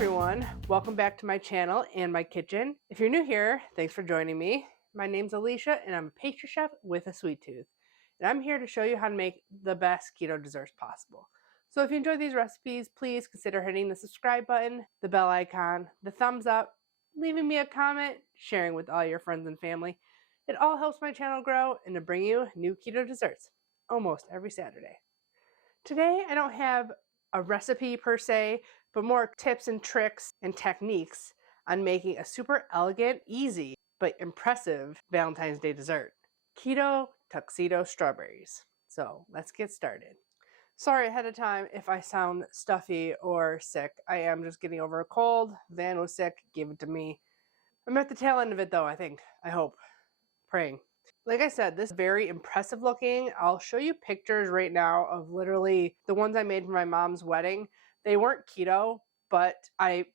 everyone, welcome back to my channel and my kitchen. If you're new here, thanks for joining me. My name's Alicia and I'm a pastry chef with a sweet tooth. And I'm here to show you how to make the best keto desserts possible. So if you enjoy these recipes, please consider hitting the subscribe button, the bell icon, the thumbs up, leaving me a comment, sharing with all your friends and family. It all helps my channel grow and to bring you new keto desserts almost every Saturday. Today I don't have a recipe per se, but more tips and tricks and techniques on making a super elegant, easy, but impressive Valentine's Day dessert. Keto Tuxedo strawberries. So let's get started. Sorry ahead of time if I sound stuffy or sick. I am just getting over a cold. Van was sick, gave it to me. I'm at the tail end of it though, I hope. Praying. Like I said, this is very impressive looking. I'll show you pictures right now of literally the ones I made for my mom's wedding. They weren't keto, but I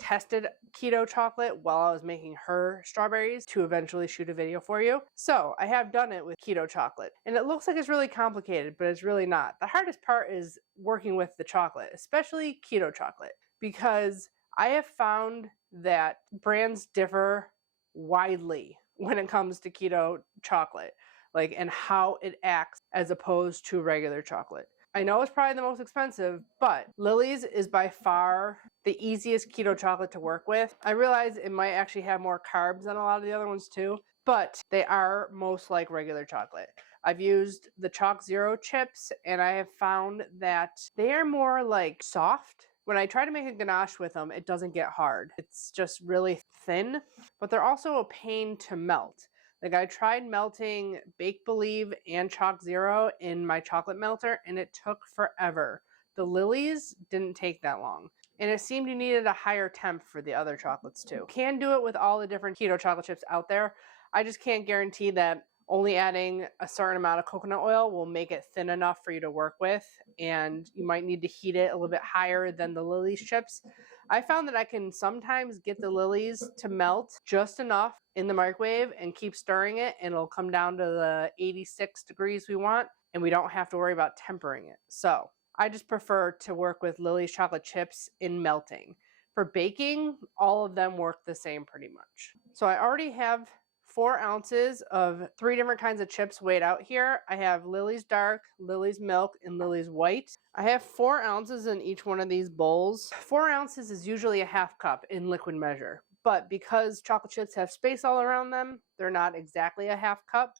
tested keto chocolate while I was making her strawberries to eventually shoot a video for you. So I have done it with keto chocolate and it looks like it's really complicated, but it's really not. The hardest part is working with the chocolate, especially keto chocolate, because I have found that brands differ widely when it comes to keto chocolate, and how it acts as opposed to regular chocolate. I know it's probably the most expensive, but Lily's is by far the easiest keto chocolate to work with. I realize it might actually have more carbs than a lot of the other ones too, but they are most like regular chocolate. I've used the Chalk Zero chips and I have found that they are more like soft. When I try to make a ganache with them, it doesn't get hard. It's just really thin, but they're also a pain to melt. Like I tried melting Bake Believe and Chalk Zero in my chocolate melter and it took forever. The Lily's didn't take that long. And it seemed you needed a higher temp for the other chocolates too. You can do it with all the different keto chocolate chips out there. I just can't guarantee that only adding a certain amount of coconut oil will make it thin enough for you to work with, and you might need to heat it a little bit higher than the Lily's chips. I found that I can sometimes get the Lily's to melt just enough in the microwave and keep stirring it, and it'll come down to the 86 degrees we want, and we don't have to worry about tempering it. So I just prefer to work with Lily's chocolate chips in melting. For baking, all of them work the same pretty much. So I already have 4 ounces of 3 different kinds of chips weighed out here. I have Lily's Dark, Lily's Milk, and Lily's White. I have 4 ounces in each one of these bowls. 4 ounces is usually a half cup in liquid measure, but because chocolate chips have space all around them, they're not exactly a half cup.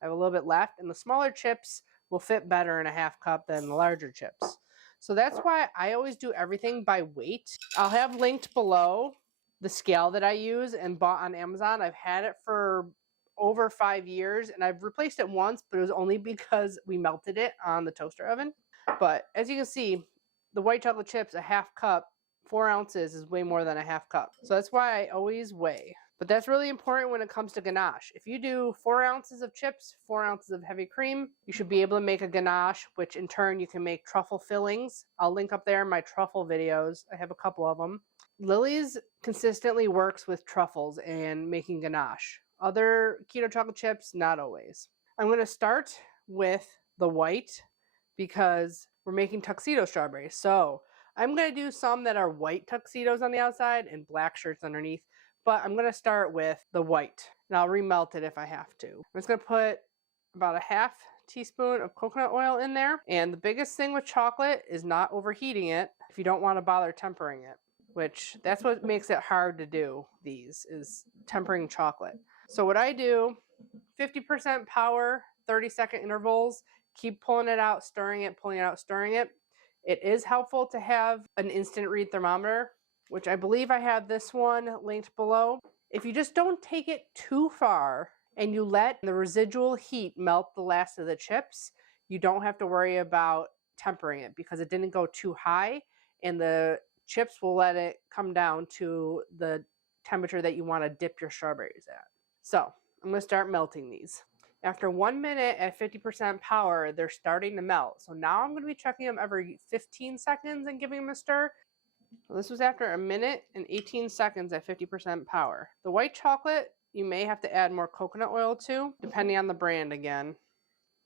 I have a little bit left, and the smaller chips will fit better in a half cup than the larger chips. So that's why I always do everything by weight. I'll have linked below the scale that I use and bought on Amazon. I've had it for over 5 years and I've replaced it once, but it was only because we melted it on the toaster oven. But as you can see, the white chocolate chips, a half cup, 4 ounces is way more than a half cup. So that's why I always weigh. But that's really important when it comes to ganache. If you do 4 ounces of chips, 4 ounces of heavy cream, you should be able to make a ganache, which in turn you can make truffle fillings. I'll link up there my truffle videos. I have a couple of them. Lily's consistently works with truffles and making ganache. Other keto chocolate chips, not always. I'm going to start with the white because we're making tuxedo strawberries. So I'm going to do some that are white tuxedos on the outside and black shirts underneath. But I'm going to start with the white. And I'll remelt it if I have to. I'm just going to put about a half teaspoon of coconut oil in there. And the biggest thing with chocolate is not overheating it if you don't want to bother tempering it. Which that's what makes it hard to do these, is tempering chocolate. So what I do, 50% power, 30-second intervals, keep pulling it out, stirring it, pulling it out, stirring it. It is helpful to have an instant read thermometer, which I believe I have this one linked below. If you just don't take it too far and you let the residual heat melt the last of the chips, you don't have to worry about tempering it because it didn't go too high and the chips will let it come down to the temperature that you want to dip your strawberries at. So I'm going to start melting these. After 1 minute at 50% power, they're starting to melt. So now I'm going to be checking them every 15 seconds and giving them a stir. Well, this was after 1 minute and 18 seconds at 50% power. The white chocolate, you may have to add more coconut oil to, depending on the brand again.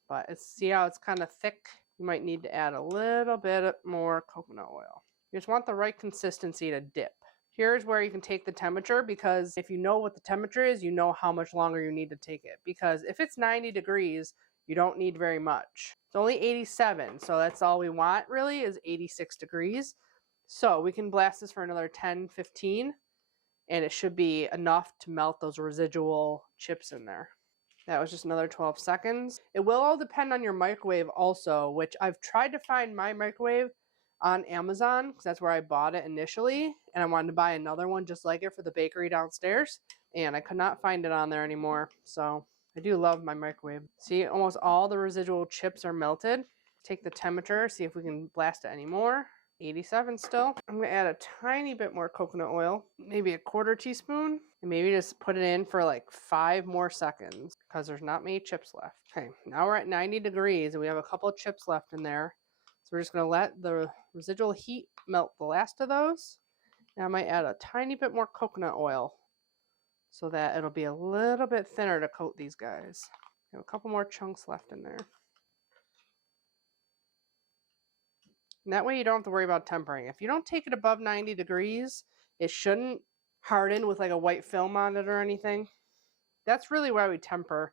But see how it's kind of thick? You might need to add a little bit more coconut oil. You just want the right consistency to dip. Here's where you can take the temperature, because if you know what the temperature is, you know how much longer you need to take it. Because if it's 90 degrees, you don't need very much. It's only 87, so that's all we want really is 86 degrees. So we can blast this for another 10, 15, and it should be enough to melt those residual chips in there. That was just another 12 seconds. It will all depend on your microwave also, which I've tried to find my microwave on Amazon because that's where I bought it initially, and I wanted to buy another one just like it for the bakery downstairs, and I could not find it on there anymore. So I do love my microwave. See, almost all the residual chips are melted. Take the temperature, see if we can blast it anymore. 87 still. I'm going to add a tiny bit more coconut oil, maybe a 1/4 teaspoon, and maybe just put it in for like 5 more seconds because there's not many chips left. Okay, now we're at 90 degrees and we have a couple of chips left in there. So we're just going to let the residual heat melt the last of those. Now I might add a tiny bit more coconut oil so that it'll be a little bit thinner to coat these guys. We have a couple more chunks left in there. And that way you don't have to worry about tempering. If you don't take it above 90 degrees, it shouldn't harden with like a white film on it or anything. That's really why we temper,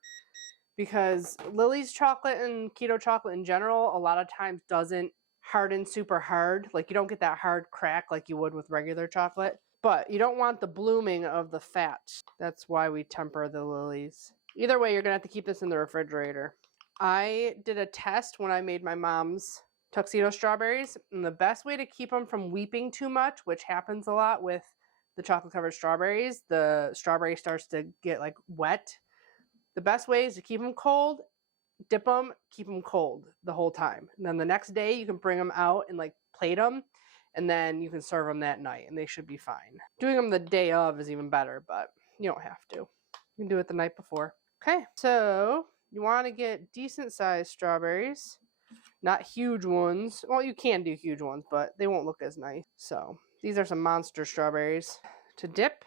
because Lily's chocolate and keto chocolate in general a lot of times doesn't harden super hard. Like you don't get that hard crack like you would with regular chocolate. But you don't want the blooming of the fat. That's why we temper the Lily's. Either way, you're going to have to keep this in the refrigerator. I did a test when I made my mom's Tuxedo strawberries, and the best way to keep them from weeping too much, which happens a lot with the chocolate covered strawberries, the strawberry starts to get like wet. The best way is to keep them cold, dip them, keep them cold the whole time. And then the next day you can bring them out and like plate them, and then you can serve them that night and they should be fine. Doing them the day of is even better, but you don't have to. You can do it the night before. Okay, so you want to get decent sized strawberries. Not huge ones. Well, you can do huge ones, but they won't look as nice. So these are some monster strawberries. To dip,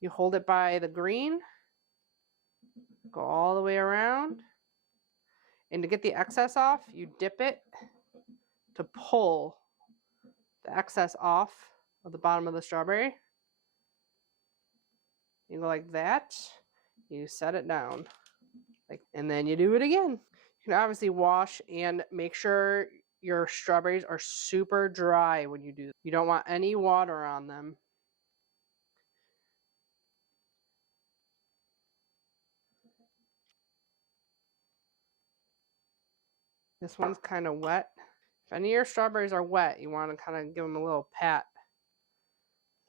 you hold it by the green, go all the way around, and to get the excess off, you dip it to pull the excess off of the bottom of the strawberry. You go like that, you set it down, and then you do it again. You can obviously wash and make sure your strawberries are super dry when you do. You don't want any water on them. This one's kind of wet. If any of your strawberries are wet, you want to kind of give them a little pat.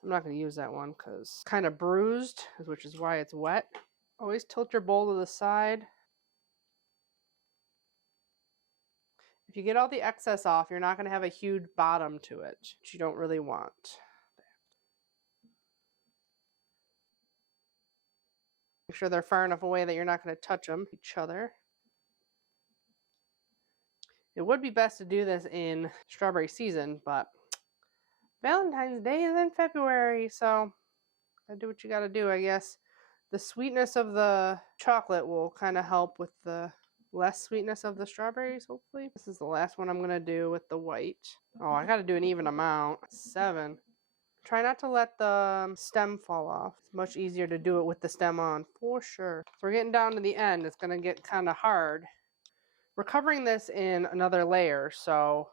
I'm not going to use that one because it's kind of bruised, which is why it's wet. Always tilt your bowl to the side. If you get all the excess off, you're not going to have a huge bottom to it, which you don't really want. Make sure they're far enough away that you're not going to touch them, each other. It would be best to do this in strawberry season, but Valentine's Day is in February, so gotta do what you gotta do, I guess. The sweetness of the chocolate will kind of help with the less sweetness of the strawberries, hopefully. This is the last one I'm gonna do with the white. Oh, I gotta do an even amount. 7. Try not to let the stem fall off. It's much easier to do it with the stem on, for sure. So we're getting down to the end. It's gonna get kind of hard. We're covering this in another layer, so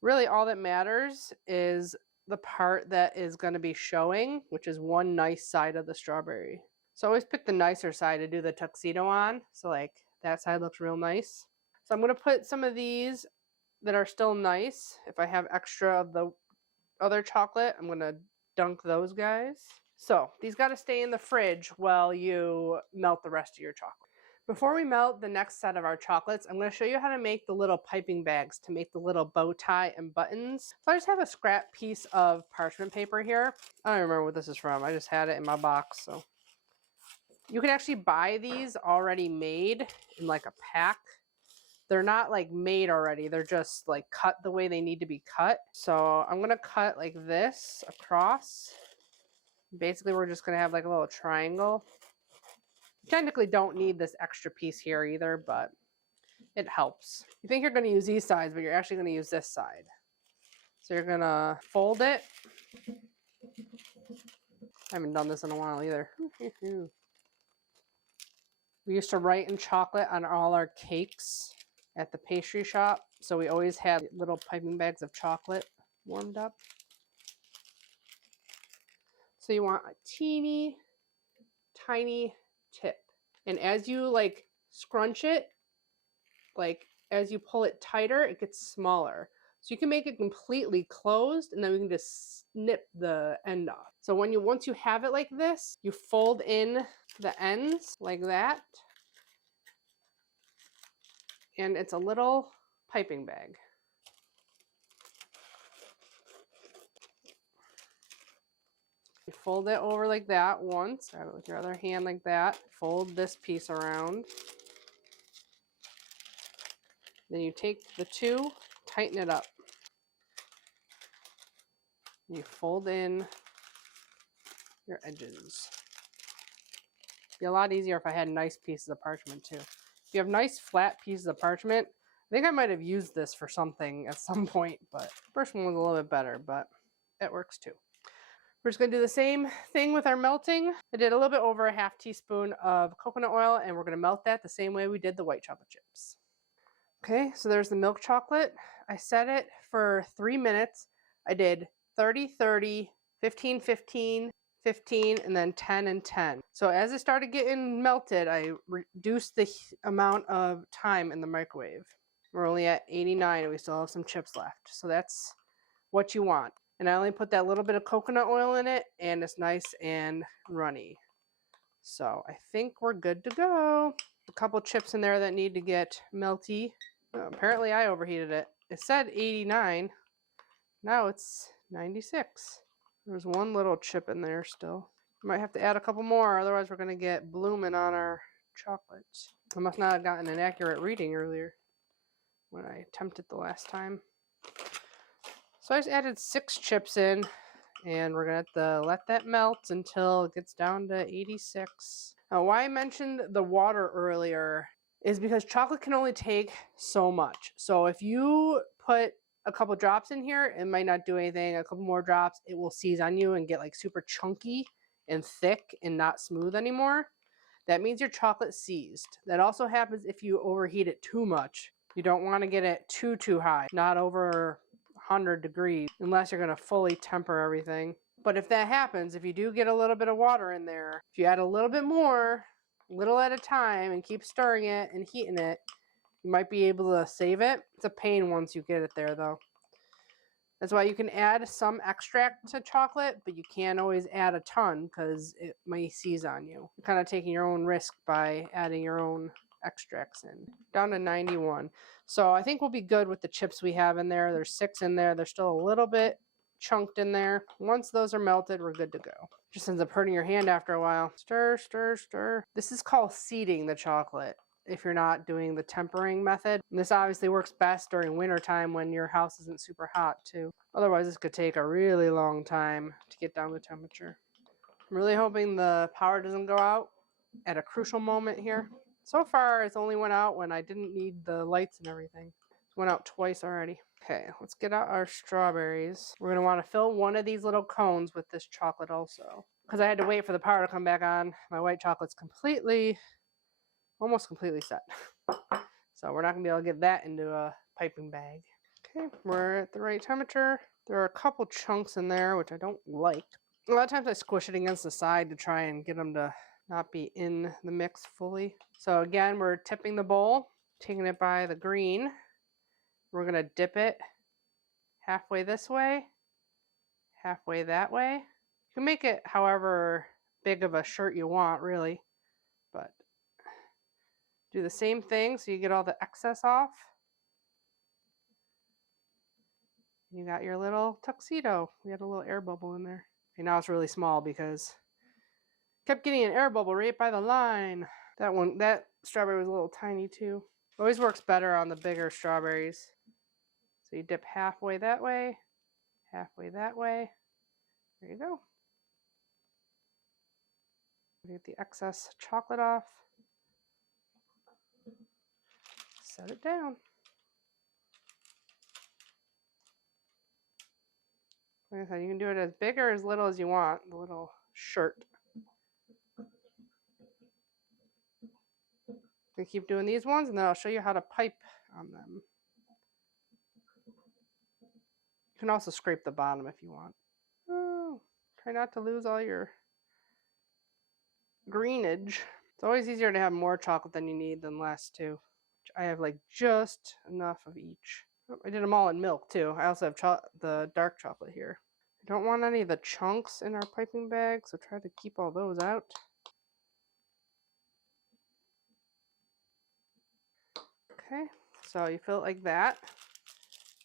really all that matters is the part that is going to be showing, which is one nice side of the strawberry. So always pick the nicer side to do the tuxedo on. So like that side looks real nice. So I'm going to put some of these that are still nice. If I have extra of the other chocolate, I'm going to dunk those guys. So these got to stay in the fridge while you melt the rest of your chocolate. Before we melt the next set of our chocolates, I'm going to show you how to make the little piping bags to make the little bow tie and buttons. So I just have a scrap piece of parchment paper here. I don't remember what this is from. I just had it in my box. So you can actually buy these already made in like a pack. They're not like made already. They're just like cut the way they need to be cut. So I'm going to cut like this across. Basically, we're just going to have like a little triangle. You technically don't need this extra piece here either, but it helps. You think you're going to use these sides, but you're actually going to use this side. So you're gonna fold it. I haven't done this in a while either. We used to write in chocolate on all our cakes at the pastry shop. So we always had little piping bags of chocolate warmed up. So you want a teeny tiny tip. And as you like scrunch it, like as you pull it tighter, it gets smaller. So you can make it completely closed and then we can just snip the end off. So once you have it like this, you fold in the ends like that. And it's a little piping bag. You fold it over like that once, grab it with your other hand like that. Fold this piece around. Then you take the two, tighten it up. You fold in your edges. It'd be a lot easier if I had nice pieces of parchment too. If you have nice flat pieces of parchment, I think I might have used this for something at some point, but the first one was a little bit better, but it works too. We're just gonna do the same thing with our melting. I did a little bit over a half teaspoon of coconut oil and we're gonna melt that the same way we did the white chocolate chips. Okay, so there's the milk chocolate. I set it for 3 minutes. I did 30, 30, 15, 15, 15, and then 10 and 10. So as it started getting melted, I reduced the amount of time in the microwave. We're only at 89 and we still have some chips left. So that's what you want. And I only put that little bit of coconut oil in it and it's nice and runny. So I think we're good to go. A couple chips in there that need to get melty. Oh, apparently I overheated it. It said 89. Now it's 96. There's one little chip in there still. Might have to add a couple more, otherwise we're gonna get blooming on our chocolates. I must not have gotten an accurate reading earlier when I attempted the last time. So I just added 6 chips in and we're gonna have to let that melt until it gets down to 86. Now why I mentioned the water earlier is because chocolate can only take so much. So if you put a couple drops in here, it might not do anything. A couple more drops, it will seize on you and get like super chunky and thick and not smooth anymore. That means your chocolate's seized. That also happens if you overheat it too much. You don't want to get it too high, not over 100 degrees, unless you're going to fully temper everything. But if that happens, if you do get a little bit of water in there, if you add a little bit more, little at a time, and keep stirring it and heating it, you might be able to save it. It's a pain once you get it there though. That's why you can add some extract to chocolate, but you can't always add a ton because it might seize on you. You're kind of taking your own risk by adding your own extracts in. Down to 91. So I think we'll be good with the chips we have in there. There's 6 in there. There's still a little bit chunked in there. Once those are melted, we're good to go. Just ends up hurting your hand after a while. Stir, stir, stir. This is called seeding the chocolate if you're not doing the tempering method. And this obviously works best during winter time when your house isn't super hot too. Otherwise, this could take a really long time to get down to temperature. I'm really hoping the power doesn't go out at a crucial moment here. So far, it's only went out when I didn't need the lights and everything. It went out twice already. Okay, let's get out our strawberries. We're gonna wanna fill one of these little cones with this chocolate also. Because I had to wait for the power to come back on. My white chocolate's almost completely set. So we're not gonna be able to get that into a piping bag. Okay, we're at the right temperature. There are a couple chunks in there, which I don't like. A lot of times I squish it against the side to try and get them to not be in the mix fully. So again, we're tipping the bowl, taking it by the green. We're gonna dip it halfway this way, halfway that way. You can make it however big of a shirt you want, really, but do the same thing so you get all the excess off. You got your little tuxedo. We had a little air bubble in there. Okay, now it's really small because I kept getting an air bubble right by the line. That strawberry was a little tiny too. Always works better on the bigger strawberries. So you dip halfway that way, halfway that way. There you go. Get the excess chocolate off. Set it down. Like I said, you can do it as big or as little as you want, the little shirt. We keep doing these ones, and then I'll show you how to pipe on them. You can also scrape the bottom if you want. Oh, try not to lose all your greenage. It's always easier to have more chocolate than you need than less too. I have like just enough of each. Oh, I did them all in milk too. I also have the dark chocolate here. I don't want any of the chunks in our piping bag, so try to keep all those out. Okay, so you fill it like that.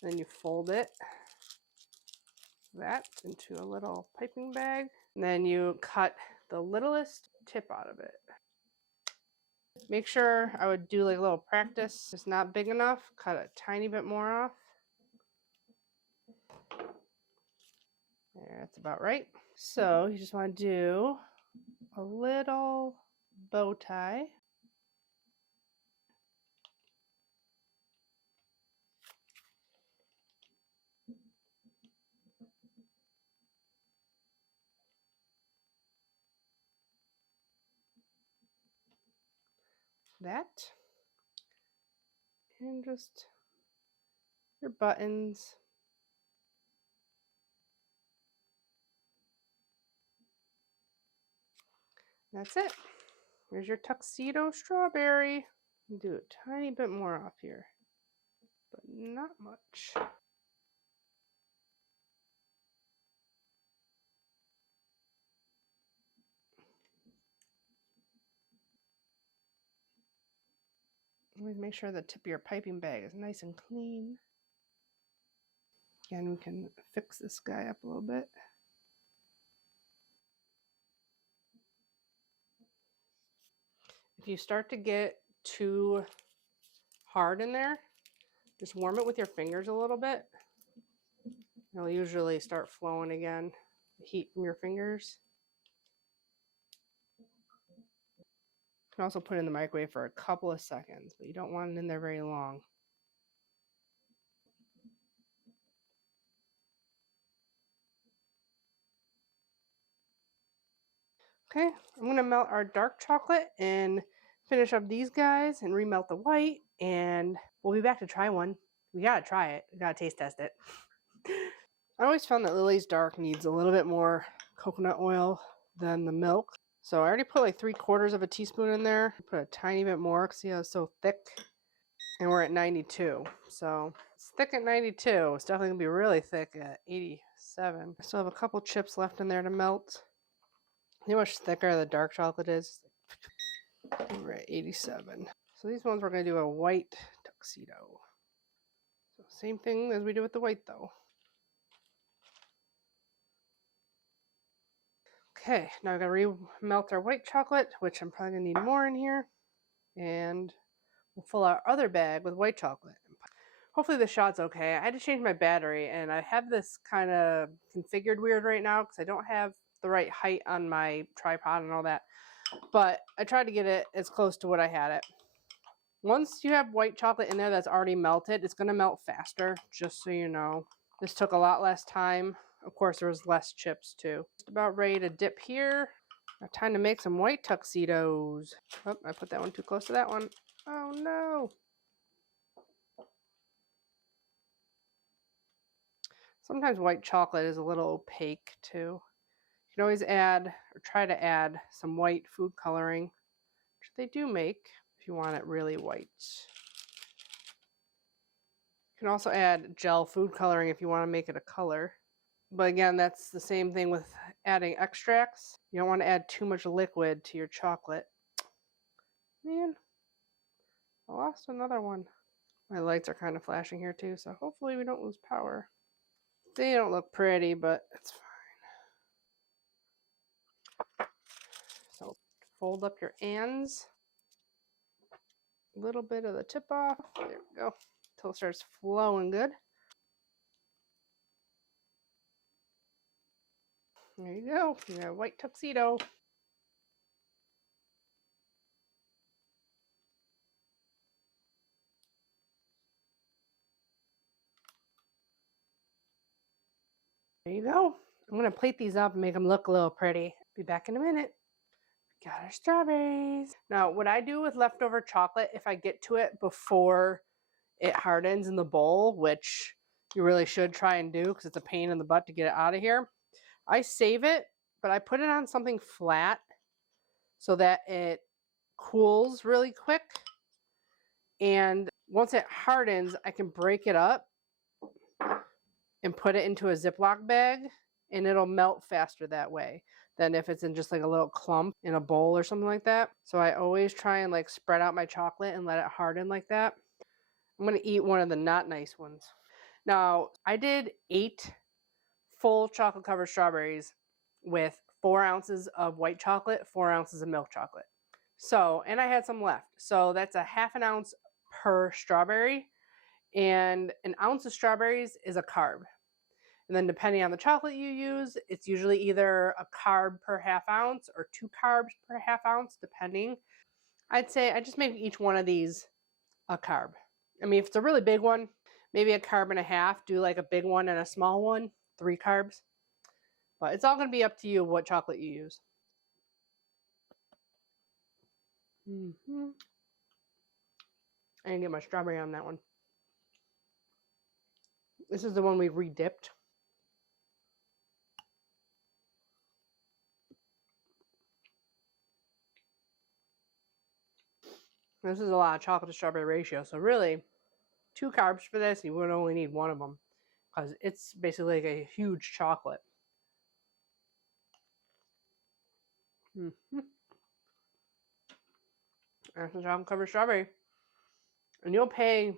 Then you fold it that into a little piping bag. And then you cut the littlest tip out of it. Make sure I would do like a little practice. It's not big enough. Cut a tiny bit more off. There, that's about right. So you just want to do a little bow tie. That. And just your buttons. That's it. Here's your tuxedo strawberry. Do a tiny bit more off here, but not much. Always make sure the tip of your piping bag is nice and clean. Again, we can fix this guy up a little bit. If you start to get too hard in there, just warm it with your fingers a little bit. It'll usually start flowing again. Heat from your fingers. You can also put it in the microwave for a couple of seconds, but you don't want it in there very long. Okay, I'm going to melt our dark chocolate and finish up these guys and remelt the white, and we'll be back to try one. We gotta try it. We gotta taste test it. I always found that Lily's Dark needs a little bit more coconut oil than the milk. So I already put like 3/4 of a teaspoon in there. Put a tiny bit more. See how it's so thick? And we're at 92. So it's thick at 92. It's definitely gonna be really thick at 87. I still have a couple chips left in there to melt. See how much thicker the dark chocolate is? We're at 87. So these ones we're gonna do a white tuxedo. So same thing as we do with the white though. Okay, now we're gonna remelt our white chocolate, which I'm probably gonna need more in here. And we'll fill our other bag with white chocolate. Hopefully the shot's okay. I had to change my battery, and I have this kind of configured weird right now because I don't have the right height on my tripod and all that. But I tried to get it as close to what I had it. Once you have white chocolate in there that's already melted, it's going to melt faster, just so you know. This took a lot less time. Of course, there was less chips too. Just about ready to dip here. Now time to make some white tuxedos. Oh, I put that one too close to that one. Oh no. Sometimes white chocolate is a little opaque too. You can always add or try to add some white food coloring, which they do make if you want it really white. You can also add gel food coloring if you want to make it a color. But again, that's the same thing with adding extracts. You don't want to add too much liquid to your chocolate. Man, I lost another one. My lights are kind of flashing here too, so hopefully we don't lose power. They don't look pretty, but it's fine. So fold up your ends. A little bit of the tip off. There we go. Until it starts flowing good. There you go. You got a white tuxedo. There you go. I'm going to plate these up and make them look a little pretty. Be back in a minute. Got our strawberries. Now, what I do with leftover chocolate, if I get to it before it hardens in the bowl, which you really should try and do because it's a pain in the butt to get it out of here, I save it, but I put it on something flat so that it cools really quick. And once it hardens, I can break it up and put it into a Ziploc bag, and it'll melt faster that way than if it's in just like a little clump in a bowl or something like that. So I always try and like spread out my chocolate and let it harden like that. I'm going to eat one of the not nice ones. Now, I did 8 full chocolate covered strawberries with 4 ounces of white chocolate, 4 ounces of milk chocolate. So, and I had some left. So that's a half an ounce per strawberry. And an ounce of strawberries is a carb. And then depending on the chocolate you use, it's usually either a carb per half ounce or 2 carbs per half ounce, depending. I'd say I just make each one of these a carb. I mean, if it's a really big one, maybe a carb and a half. Do like a big one and a small one, 3 carbs. But it's all going to be up to you what chocolate you use. I didn't get my strawberry on that one. This is the one we re-dipped. This is a lot of chocolate to strawberry ratio. So really, 2 carbs for this, you would only need 1 of them. Because it's basically like a huge chocolate. That's a chocolate covered strawberry. And you'll pay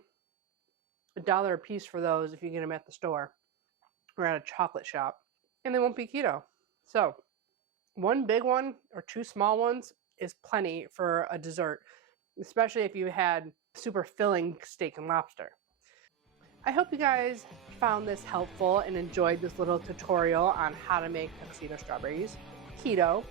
$1 a piece for those if you get them at the store or at a chocolate shop. And they won't be keto. So 1 big one or 2 small ones is plenty for a dessert, especially if you had super filling steak and lobster. I hope you guys found this helpful and enjoyed this little tutorial on how to make tuxedo strawberries keto.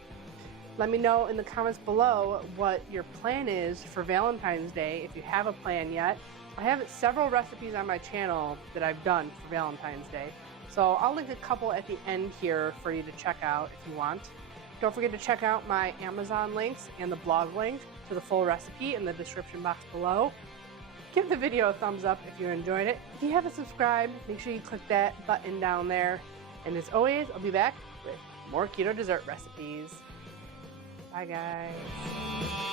Let me know in the comments below what your plan is for Valentine's Day, if you have a plan yet. I have several recipes on my channel that I've done for Valentine's Day. So I'll link a couple at the end here for you to check out if you want. Don't forget to check out my Amazon links and the blog link to the full recipe in the description box below. Give the video a thumbs up if you enjoyed it. If you haven't subscribed, make sure you click that button down there. And as always, I'll be back with more keto dessert recipes. Bye guys.